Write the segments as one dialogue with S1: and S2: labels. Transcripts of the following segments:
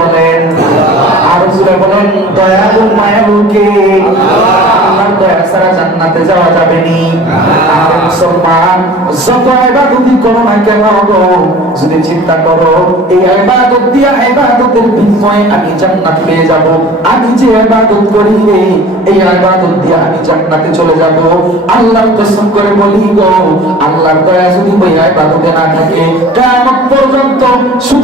S1: বলেন বলেন আল্লাহর দয়া জান্নাতে যাওয়া যাবে নি। করো না কেন যদি চিন্তা করো, এই ইবাদত দিয়া বিনিময়ে আমি জান্নাত পেয়ে যাব। আমি যে ইবাদত করি রে, এই ইবাদত দিয়া আমি জান্নাতে চলে যাব। আল্লাহর কসম করে বলি গো, আল্লাহর দয়া যদি ওই না থাকে, কিয়ামত পর্যন্ত শুধু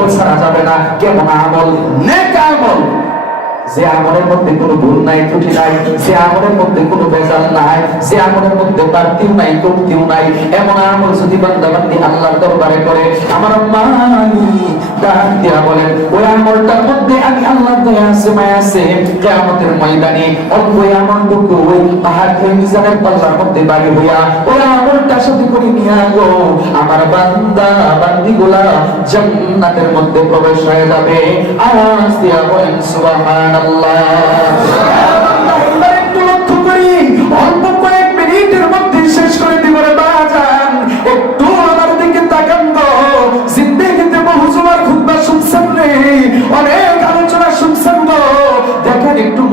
S1: আমল ছাড়া যাবে না। কেমন আমল? নেক আমল। যে আমলের মধ্যে কোনো ভুল নাই, ত্রুটি নাই, যে আমলের মধ্যে কোনো বেজাল নাই, যে আমলের মধ্যে বাড়তিও নাই, কমতিও নাই, এমন আমল যদি বান্দা বান্দি আল্লাহর দরবারে করে, আমার মানি দিয়া বলেন, ওই আমলটার মধ্যে আমি আল্লাহ দয়া আছে আছে, কিয়ামতের ময়দানে অল্প ওই ওই পাহাড় মিজানের পাল্লার মধ্যে বাড়ি হইয়া, ওই আমলটা সাথে করে নিয়ে গো আমার বান্দা বান্দিগুলা জান্নাতের মধ্যে প্রবেশ হয়ে যাবে। আওয়াজ দিয়া বলেন, সুবহানাল্লাহ। আল্লাহ।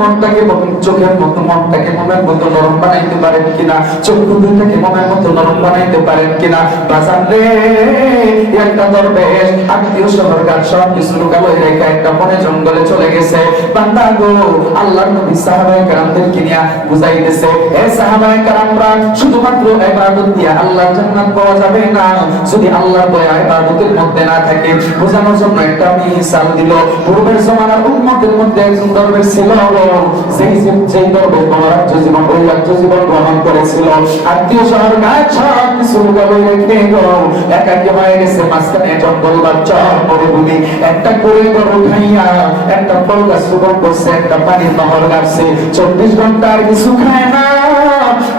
S1: মনটাকে মন, চোখের মতো, মনটাকে মনের মতো নরম বানাইতে পারেন কিনা? চক্ষু দুইটাকে মনের মতো নরম বানাইতে পারেন কিনা? বাজান রে, একটা দরবেশ, আত্মীয় শহর গাছ সব কিছু লুকালো রেখে একটা মনে জঙ্গলে চলে গেছে। বান্দা গো, আল্লাহর নবী সাহাবায়ে কেরামদেরকে নিয়ে বুঝাইতেছে, এ সাহাবায়ে কেরামরা, শুধুমাত্র ইবাদত দিয়ে আল্লাহর জান্নাত পাওয়া যাবে না? যদি আল্লাহ দয়া ইবাদতের মধ্যে না থাকে, বোঝানোর জন্য একটা মিসাল দিল। পূর্বের জমানার উম্মতের মধ্যে একজন দরবেশ ছিল। যেই যেই রাজ্য জীবন, ওই রাজ্য জীবন গ্রহণ করেছিল। আত্মীয় শহর গাছ সব কিছু লুকালো রেখে একাকি হয়ে গেছে মাঝখানে জঙ্গল বাচ্চা মরুভূমি একটা করে গরু উঠাইয়া, একটা ফল গাছ রোপণ করছে একটা পানির নহর গাছে চব্বিশ ঘণ্টা আর কিছু খায় না।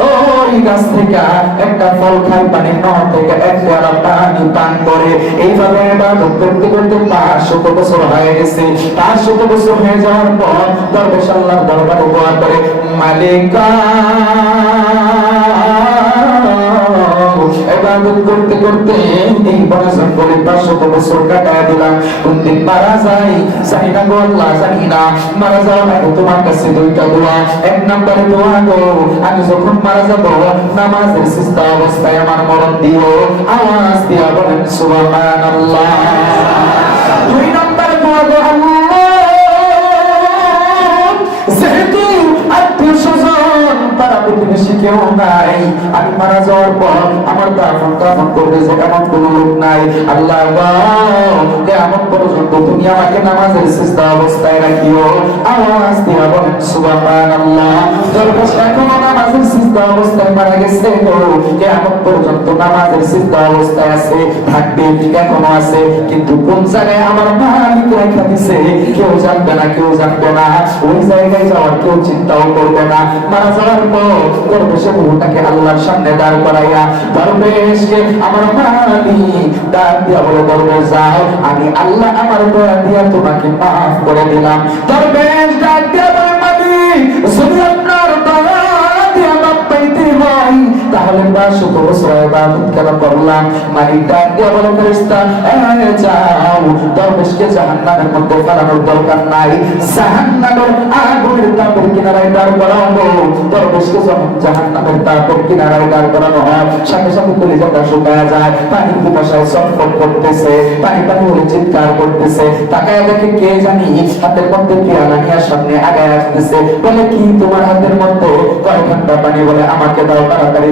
S1: ওই গাছ থেকে একটা ফল খাই পানি নহর থেকে এক পেয়ালা পানি পান করে। এইভাবে ইবাদত করতে করতে পাঁচ শত বছর হয়ে গেছে। পাঁচ শত বছর হয়ে যাওয়ার পর দরবেশ আল্লাহর দরবারে দোয়া করে, মালিকা! করতে করতে আমি যখন মারা যাব, নামাজের অবস্থায় আমার মরণ দিও। আওয়াজ দিয়া বলেন, সুবহানাল্লাহ। দুই নম্বরে দোয়া গো যেহেতু আত্মীয় প্রতিবেশী কেউ নাই। আমি মারা যাওয়ার পর আমার দাফন দাফন করবে এমন কোন লোক নাই। আল্লাহ কেমন পর্যন্ত তুমি আমাকে নামাজের সিস্তা অবস্থায় রাখিও। আওয়াজ দিয়া বলেন, সুবহানাল্লাহ। দরবেশ এখনও নামাজের সিস্তা অবস্থায় মারা গেছে কেমন পর্যন্ত নামাজের সিস্তা অবস্থায় আছে, থাকবে এখনও আছে। কিন্তু কোন জায়গায় আমার মালিক রেখা দিছে, কেউ জানবে না, কেউ জানবে না। ওই জায়গায় যাওয়ার কেউ চিন্তাও করবে না। মারা যাওয়ার পর দরবেশের ওটাকে আল্লাহর সামনে দাঁড় করাইয়া, দরবেশকে আমার মানি, ডাক দিয়া বলে বলবে যাও, আমি আল্লাহ আমার দয়া দিয়া তোমাকে মাফ করে দিলাম। দরবেশ, ডাক দিয়া বলে মালিক যদি আপনার দয়া দিয়া মাফ পাইতে হয় তাহলে বা বছর ইবাদত কেন করলাম মালিক ডাক দিয়া বলে ফেরেশতা, এ যাও, দরবেশকে জাহান্নামের মধ্যে ফেলানোর দরকার নাই। জাহান্নামের আগুনের তাপের কিনারায় দাঁড় করানো দরবেশকে জাহান্নামের তাপের কিনারায় দাঁড় করানো হয়। সাথে সাথে কলিজাটা শুকায় যায় পানি পিপাসায় চটপট করতেছে, পানি পানি বলে চিৎকার করতেছে। তাকায় দেখে কে জানি হাতের মধ্যে পেয়ালা নিয়ে সামনে আগায় আসতেছে। বলে, কি তোমার হাতের মধ্যে? কয় ঘণ্টা পানি বলে আমাকে দাও, তাড়াতাড়ি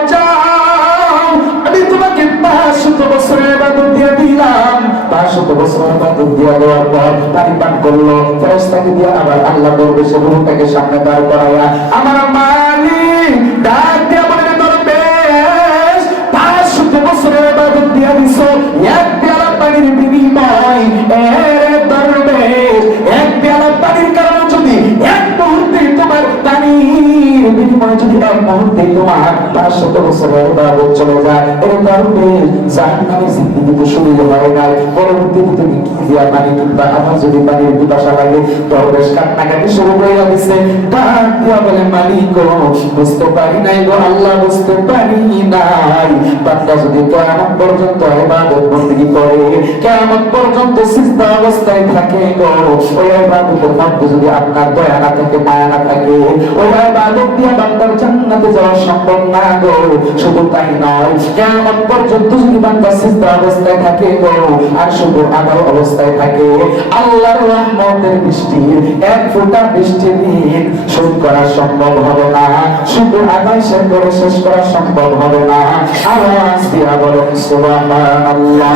S1: পাঁচশত বছরের ইবাদত দিয়ে দিলাম। পাঁচশত বছরের ইবাদত দিয়ে দেওয়ার পর পানি পান করল। ফেরেশতাকে সামনে দাঁড় করাইয়া, আমার মালিক, ডাক দিয়া বলে বছরের ইবাদত দিয়ে দিছো। এক মুহূর্তে তোমার পাঁচশত বছরের ইবাদত চলে যায়। এর দরবেশ জাহান্নামে জিন্দিগিতে শুরু হয় নাই। পরবর্তীতে তুমি কি দিয়া পানি কিনবা আমার যদি পানির পিপাসা লাগে দরবেশ কান্নাকাটি শুরু করে দিছে। ডাক বলে, মালিক, বুঝতে পারি নাই গো আল্লাহ, বুঝতে পারি নাই। বান্দা যদি কেমন পর্যন্ত ইবাদত বন্দেগী করে কেমন পর্যন্ত সিজদা অবস্থায় থাকে গো। ওই ইবাদতের মধ্যে যদি আপনার দয়া না থাকে, মায়া না থাকে, ওই ইবাদত দিয়ে জান্নাতে যাওয়া সম্ভব না গো, শুধু তাই নয়। কেমন পর্যন্ত যদি বান্দা সিজদা অবস্থায় থাকে গো, আর শুধু আগার অবস্থায় থাকে। আল্লাহর রহমতের বৃষ্টি, এক ফোঁটা বৃষ্টি দিন শোধ করা সম্ভব হবে না। শুধু আগায় শেষ করে শেষ করা সম্ভব হবে না। আওয়াজ দিয়া বলেন, সুবহানাল্লাহ।